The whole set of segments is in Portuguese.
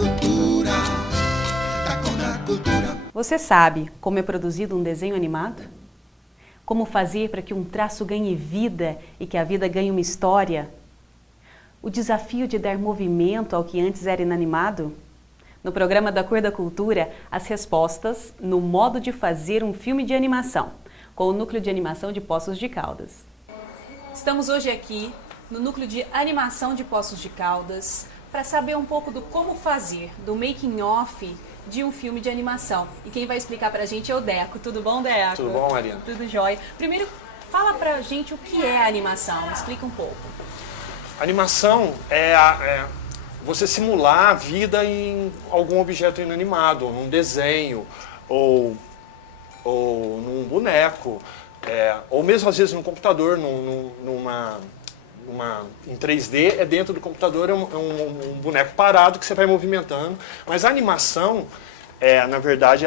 cultura, da cor da cultura. Você sabe como é produzido um desenho animado? Como fazer para que um traço ganhe vida e que a vida ganhe uma história? O desafio de dar movimento ao que antes era inanimado? No programa Da Cor da Cultura, as respostas no modo de fazer um filme de animação, com o Núcleo de Animação de Poços de Caldas. Estamos hoje aqui no Núcleo de Animação de Poços de Caldas para saber um pouco do como fazer, do making of de um filme de animação. E quem vai explicar pra gente é o Deco. Tudo bom, Deco? Tudo bom, Mariana? Tudo jóia. Primeiro, fala pra gente o que é a animação. Explica um pouco. A animação é você simular a vida em algum objeto inanimado, ou num desenho, ou num boneco, ou mesmo às vezes no computador, em 3D, dentro do computador, é um boneco parado que você vai movimentando. Mas a animação, na verdade,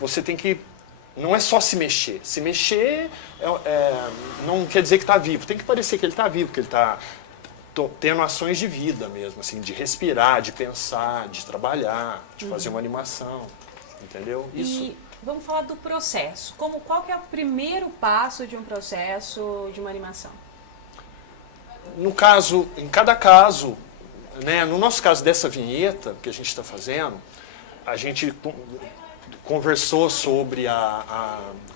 você tem que... Não é só se mexer. Se mexer não quer dizer que está vivo. Tem que parecer que ele está vivo, que ele está tendo ações de vida mesmo, assim, de respirar, de pensar, de trabalhar, de fazer uma animação, entendeu? E vamos falar do processo. Qual que é o primeiro passo de um processo de uma animação? No caso, em cada caso, né, no nosso caso dessa vinheta que a gente está fazendo, a gente conversou sobre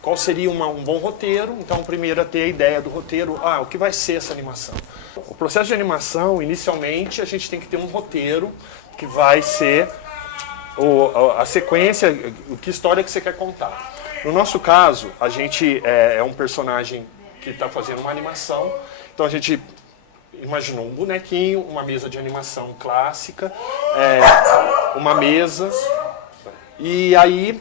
qual seria um bom roteiro. Então, primeiro é ter a ideia do roteiro, o que vai ser essa animação. O processo de animação, inicialmente, a gente tem que ter um roteiro que vai ser a sequência, que história que você quer contar. No nosso caso, a gente é um personagem que está fazendo uma animação, então a gente imaginou um bonequinho, uma mesa de animação clássica, uma mesa, e aí,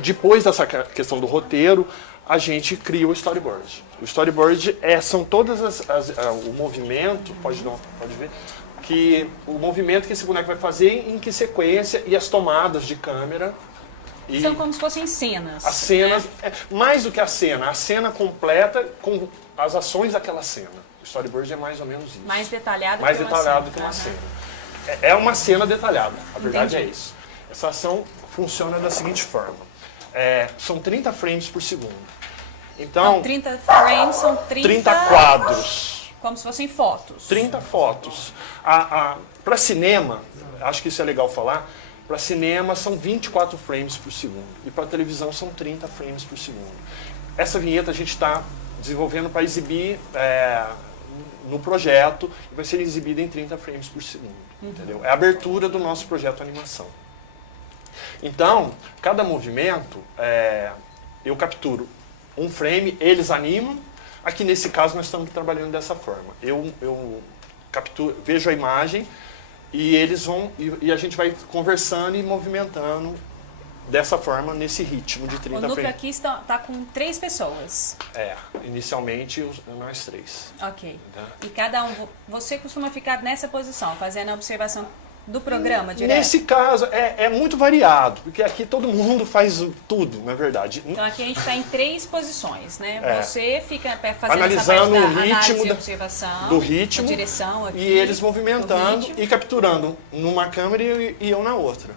depois dessa questão do roteiro, a gente cria o storyboard. O storyboard são todas o movimento, pode ver, o movimento que esse boneco vai fazer, em que sequência, e as tomadas de câmera. São como se fossem cenas. As cenas, mais do que a cena completa com as ações daquela cena. O storyboard é mais ou menos isso. Mais detalhado que uma cena. É uma cena detalhada, a verdade é isso. Essa ação funciona da seguinte forma. São 30 frames por segundo. Então, 30 frames são 30 quadros. Como se fossem fotos. 30 fotos. Para cinema, acho que isso é legal falar, para cinema são 24 frames por segundo. E para televisão são 30 frames por segundo. Essa vinheta a gente está desenvolvendo para exibir no projeto e vai ser exibida em 30 frames por segundo. Entendeu? É a abertura do nosso projeto animação. Então, cada movimento, eu capturo um frame, eles animam. Aqui nesse caso nós estamos trabalhando dessa forma. Eu capturo, vejo a imagem e eles vão, e a gente vai conversando e movimentando dessa forma, nesse ritmo de 30 frames. O núcleo aqui está com 3 pessoas. Inicialmente nós 3. Ok. Tá? E cada um, você costuma ficar nessa posição, fazendo a observação do programa direto? Nesse caso, é muito variado, porque aqui todo mundo faz tudo, na verdade. Então aqui a gente está em 3 posições, né? Você fica fazendo analisando essa parte o ritmo da observação, do ritmo, a direção aqui, e eles movimentando e capturando numa câmera e eu na outra.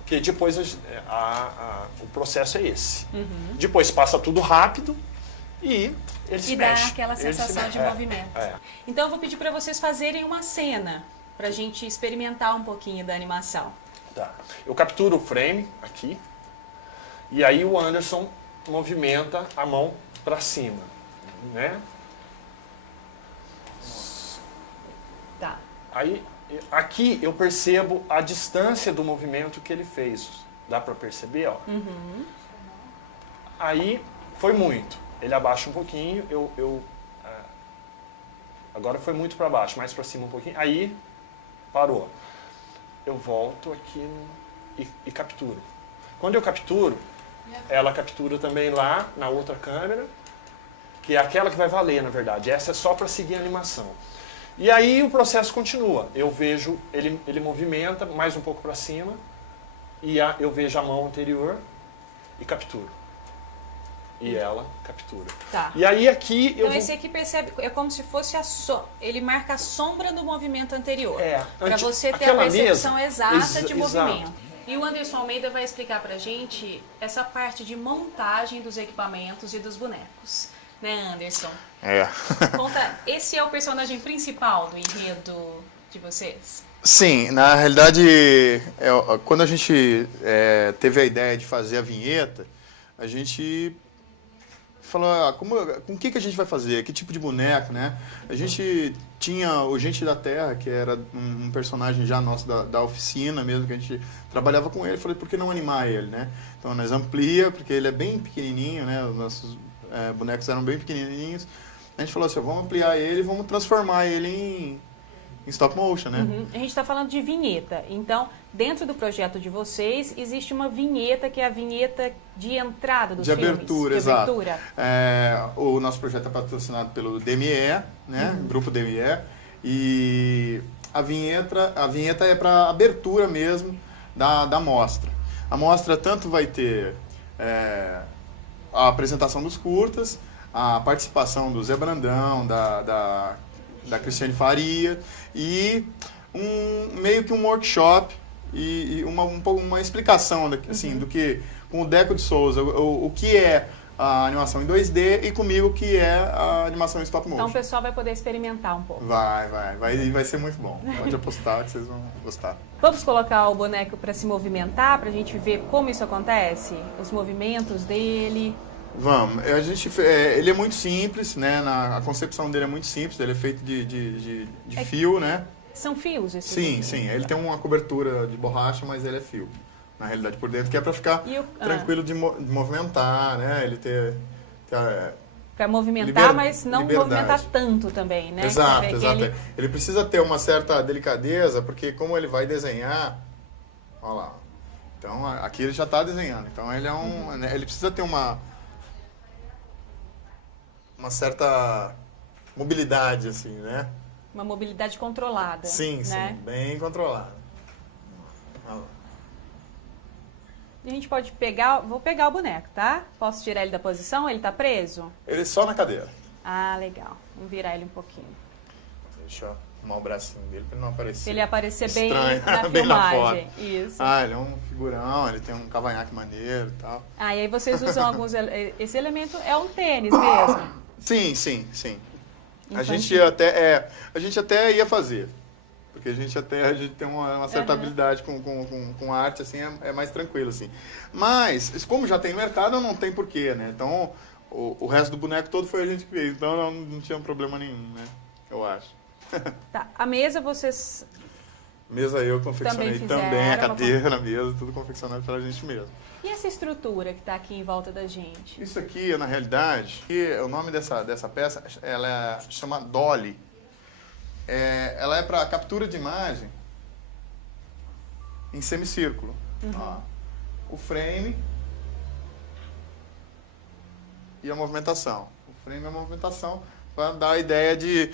Porque depois o processo é esse. Depois passa tudo rápido e eles se mexem. E dá aquela sensação de movimento. Então eu vou pedir para vocês fazerem uma cena, para a gente experimentar um pouquinho da animação. Tá. Eu capturo o frame aqui, e aí o Anderson movimenta a mão para cima, né? Tá. Aí, aqui eu percebo a distância do movimento que ele fez. Dá para perceber, ó? Aí, foi muito. Ele abaixa um pouquinho, agora foi muito para baixo, mais para cima um pouquinho. Aí, parou. Eu volto aqui e capturo. Quando eu capturo, ela captura também lá na outra câmera, que é aquela que vai valer, na verdade. Essa é só para seguir a animação. E aí o processo continua. Eu vejo, ele movimenta mais um pouco para cima, e eu vejo a mão anterior e capturo. e ela captura. Tá. E aí aqui eu Então vou... esse aqui percebe, é como se fosse ele marca a sombra do movimento anterior. Para você ter a aquela percepção mesa, exata de exato. movimento. E o Anderson Almeida vai explicar pra gente essa parte de montagem dos equipamentos e dos bonecos. Né, Anderson? Conta, esse é o personagem principal do enredo de vocês? Sim, na realidade, quando a gente teve a ideia de fazer a vinheta, a gente falou, com o que a gente vai fazer? Que tipo de boneco, né? A gente tinha o Gente da Terra, que era um personagem já nosso da oficina mesmo, que a gente trabalhava com ele. Falei, por que não animar ele, né? Então nós amplia, porque ele é bem pequenininho, né? Os nossos bonecos eram bem pequenininhos. A gente falou assim, vamos ampliar ele e vamos transformar ele em stop motion, né? Uhum. A gente está falando de vinheta. Então, dentro do projeto de vocês, existe uma vinheta que é a vinheta de entrada dos filmes. Abertura, de exato. abertura. O nosso projeto é patrocinado pelo DME, né? Grupo DME. E a vinheta é para abertura mesmo da mostra. A mostra tanto vai ter a apresentação dos curtas, a participação do Zé Brandão, da Cristiane Faria e meio que um workshop e uma explicação assim, do que, com o Deco de Souza, o que é a animação em 2D e comigo o que é a animação em stop motion. Então o pessoal vai poder experimentar um pouco. Vai ser muito bom. Pode apostar que vocês vão gostar. Vamos colocar o boneco para se movimentar, para a gente ver como isso acontece? Os movimentos dele. Vamos. Ele é muito simples, né? A concepção dele é muito simples. Ele é feito de fio, né? São fios esses? Sim. Ele tem uma cobertura de borracha, mas ele é fio. Na realidade, por dentro, que é para ficar tranquilo de movimentar, né? Ele para movimentar, mas não liberdade. movimentar tanto também, né? Exato. Ele precisa ter uma certa delicadeza, porque como ele vai desenhar... Olha lá. Então, aqui ele já está desenhando. Então, ele ele precisa ter uma certa mobilidade, assim, né? Uma mobilidade controlada. Sim, bem controlada. E a gente pode pegar, vou pegar o boneco, tá? Posso tirar ele da posição? Ele tá preso? Ele só na cadeira. Ah, legal. Vamos virar ele um pouquinho. Deixa eu arrumar o bracinho dele pra ele não aparecer. Se ele aparecer bem estranho, na bem na filmagem. foto. Isso. Ele é um figurão, ele tem um cavanhaque maneiro e tal. E aí vocês usam alguns... Esse elemento é um tênis mesmo? Sim. A Infantil. gente até ia fazer. Porque a gente tem uma certa habilidade com arte, assim, é mais tranquilo, assim. Mas, como já tem mercado, não tem porquê, né? Então, o resto do boneco todo foi a gente que fez. Então, não tinha problema nenhum, né? Eu acho. Tá. A mesa vocês... Mesa eu confeccionei também, a cadeira, a mesa, tudo confeccionado pela gente mesmo. E essa estrutura que está aqui em volta da gente? Isso aqui, na realidade, o nome dessa peça, ela chama Dolly. Ela é para captura de imagem em semicírculo. Ó, o frame e a movimentação. O frame e a movimentação para dar a ideia de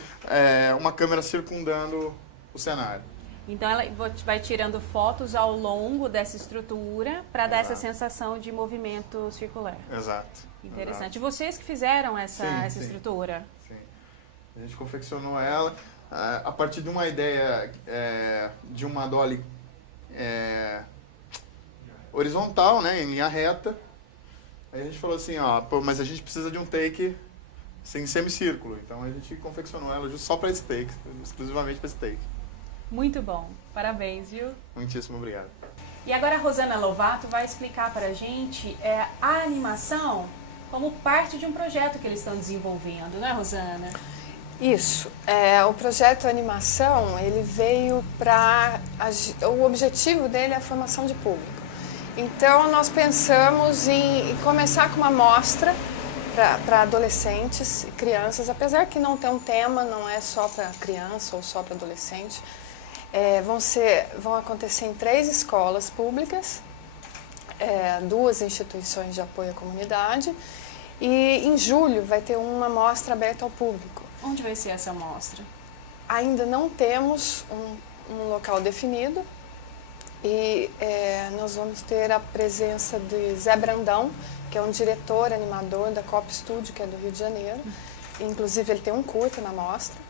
uma câmera circundando o cenário. Então ela vai tirando fotos ao longo dessa estrutura para dar essa Exato. sensação de movimento circular. Exato. Interessante. E vocês que fizeram essa Sim. estrutura? Sim. A gente confeccionou ela a partir de uma ideia de uma dolly horizontal, né, em linha reta. Aí a gente falou assim, mas a gente precisa de um take sem semicírculo. Então a gente confeccionou ela só para esse take, exclusivamente para esse take. Muito bom. Parabéns, viu? Muitíssimo obrigado. E agora a Rosana Lovato vai explicar para a gente a animação como parte de um projeto que eles estão desenvolvendo, não é, Rosana? Isso. O projeto Animação, ele veio para... O objetivo dele é a formação de público. Então, nós pensamos em começar com uma mostra para adolescentes e crianças, apesar que não tem um tema, não é só para criança ou só para adolescente. Vão acontecer em 3 escolas públicas, 2 instituições de apoio à comunidade, e em julho vai ter uma mostra aberta ao público. Onde vai ser essa mostra? Ainda não temos um local definido, E nós vamos ter a presença de Zé Brandão, que é um diretor, animador da Cop Studio, que é do Rio de Janeiro. Inclusive, ele tem um curta na mostra.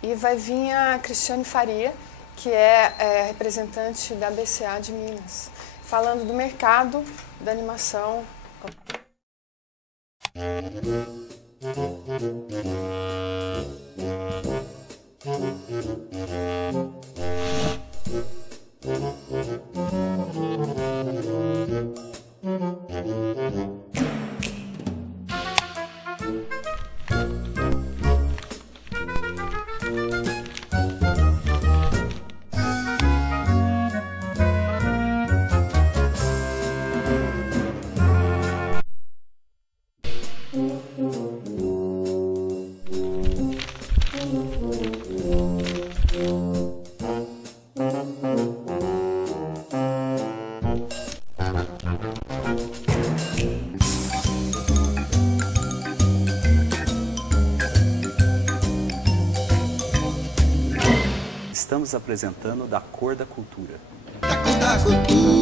E vai vir a Cristiane Faria, que é representante da BCA de Minas, falando do mercado da animação. Estamos apresentando Da Cor da Cultura. Da cor da cultura.